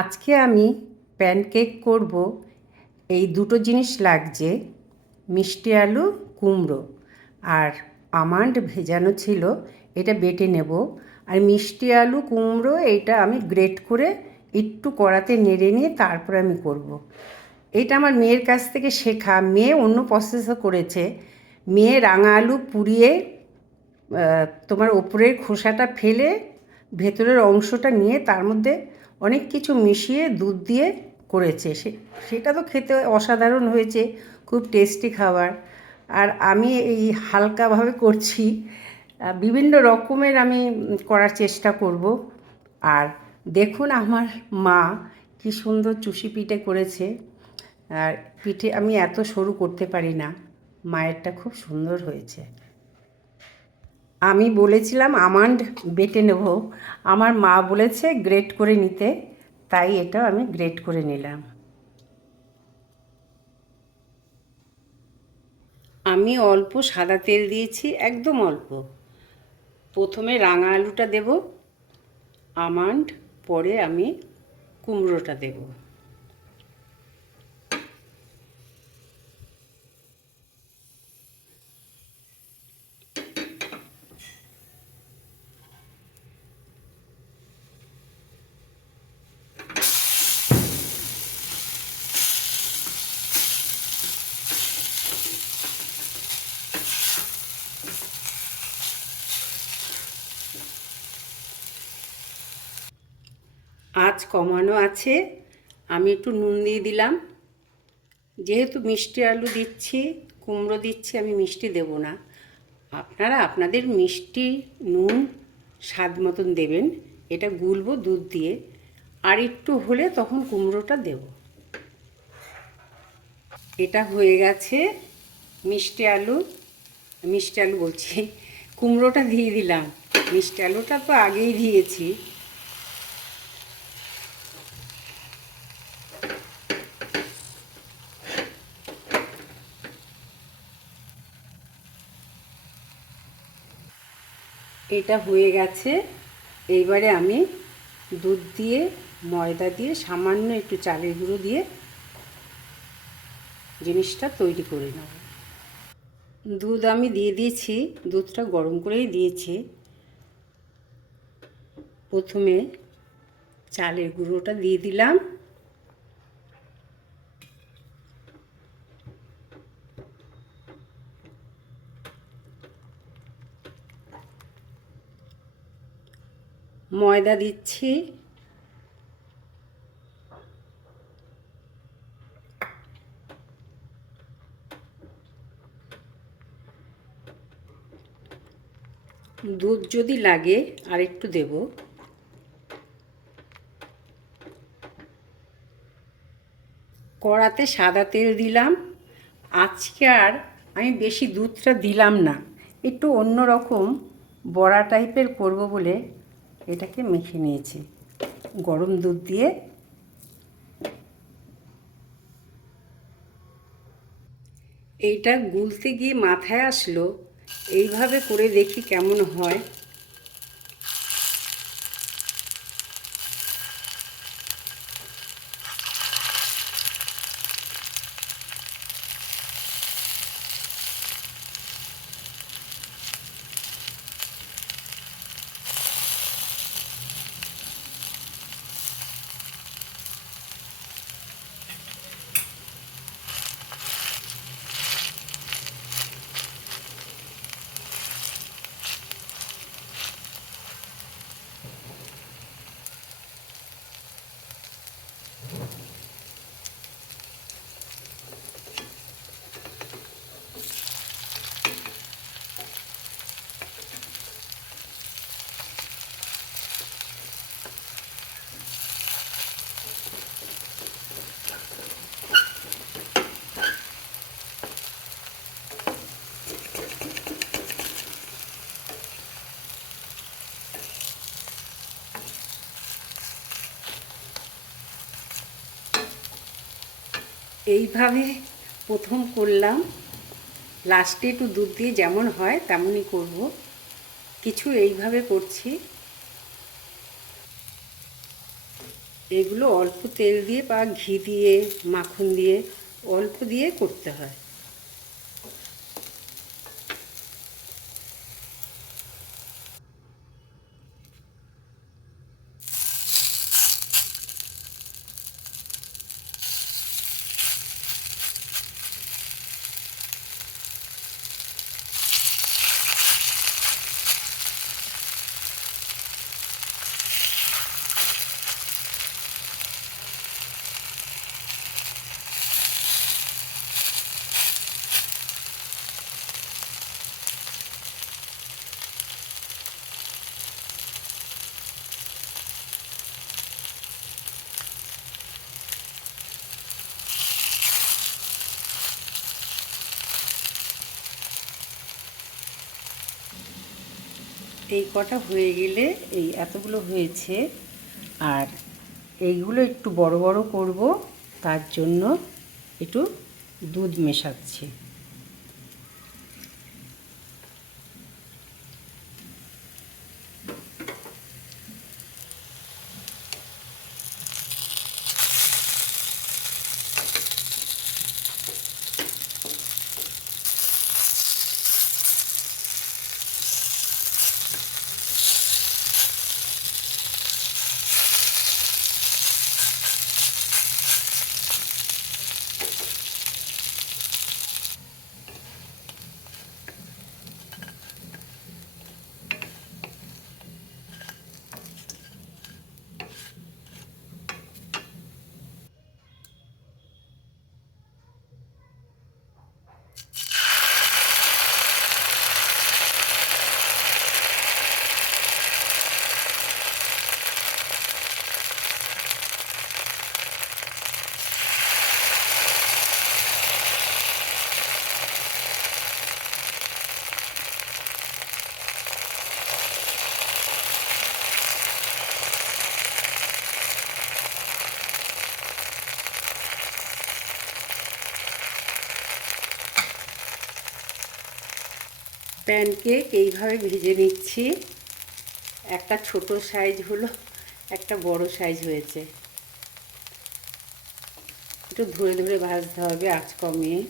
আজকে আমি প্যানকেক করব। এই দুটো জিনিস লাগছে, মিষ্টি আলু, কুমড়ো। আর আমান্ড ভেজানো ছিল, এটা বেটে নেব। আর মিষ্টি আলু, কুমড়ো এইটা আমি গ্রেট করে একটু কড়াতে নেড়ে নিয়ে তারপরে আমি করব। এটা আমার মেয়ের কাছ থেকে শেখা। মেয়ে অন্য প্রসেসও করেছে। মেয়ে রাঙা আলু পুড়িয়ে তোমার ওপরের খোসাটা ফেলে ভেতরের অংশটা নিয়ে তার মধ্যে অনেক কিছু মিশিয়ে দুধ দিয়ে করেছে। সে, সেটা তো খেতে অসাধারণ হয়েছে, খুব টেস্টি খাবার। আর আমি এই হালকাভাবে করছি। বিভিন্ন রকমের আমি করার চেষ্টা করব। আর দেখুন আমার মা কি সুন্দর চুষি পিঠে করেছে। আর পিঠে আমি এত সরু করতে পারি না। মায়েরটা খুব সুন্দর হয়েছে। আমি বলেছিলাম, আমান্ড বেটে নেব। আমার মা বলেছে, গ্রেট করে নিতে। তাই এটা আমি গ্রেট করে নিলাম। আমি অল্প সাদা তেল দিয়েছি, একদম অল্প। প্রথমে রাঙা আলুটা দেব, আমান্ড, পরে আমি কুমড়োটা দেব। আজ কমানো আছে। আমি একটু নুন দিয়ে দিলাম। যেহেতু মিষ্টি আলু দিচ্ছি, কুমড়ো দিচ্ছি, আমি মিষ্টি দেব না। আপনারা আপনাদের মিষ্টি, নুন, স্বাদ মতন দেবেন। এটা গুলবো দুধ দিয়ে। আর একটু হলে তখন কুমড়োটা দেব। এটা হয়ে গেছে মিষ্টি আলু। মিষ্টি আলু বলছি, কুমড়োটা দিয়ে দিলাম। মিষ্টি আলুটা তো আগেই দিয়েছি। এটা হয়ে গেছে। এইবারে আমি দুধ দিয়ে, ময়দা দিয়ে, সামান্য একটু চালের গুঁড়ো দিয়ে জিনিসটা তৈরি করে নেব। দুধ আমি দিয়ে দিয়েছি, দুধটা গরম করেই দিয়েছি। প্রথমে চালের গুঁড়োটা দিয়ে দিলাম। ময়দা দিচ্ছি। দুধ যদি লাগে, আর একটু দেব। কড়াতে সাদা তেল দিলাম। আজকে আর আমি বেশি দুধটা দিলাম না। একটু অন্য রকম বড়া টাইপের করব বলে এটাকে মেখে নিয়েছি। গরম দুধ দিয়ে। এইটা গুলতে গিয়ে মাথায় আসলো। এইভাবে করে দেখি কেমন হয়। এইভাবে প্রথম করলাম। লাস্টে একটু দুধ দিয়ে যেমন হয় তেমনই করব। কিছু এইভাবে করছি। এগুলো অল্প তেল দিয়ে বা ঘি দিয়ে, মাখন দিয়ে অল্প দিয়ে করতে হয়। এই কটা হয়ে গেলে এই এতগুলো হয়েছে। আর এইগুলো একটু বড় বড় করব, তার জন্য একটু দুধ মেশাচ্ছি। প্যানকেক এইভাবে ভেজে নিচ্ছি। একটা ছোট সাইজ হলো, একটা বড় সাইজ হয়েছে। একটু ধরে ধরে ভাজতে হবে আঁচ কমিয়ে।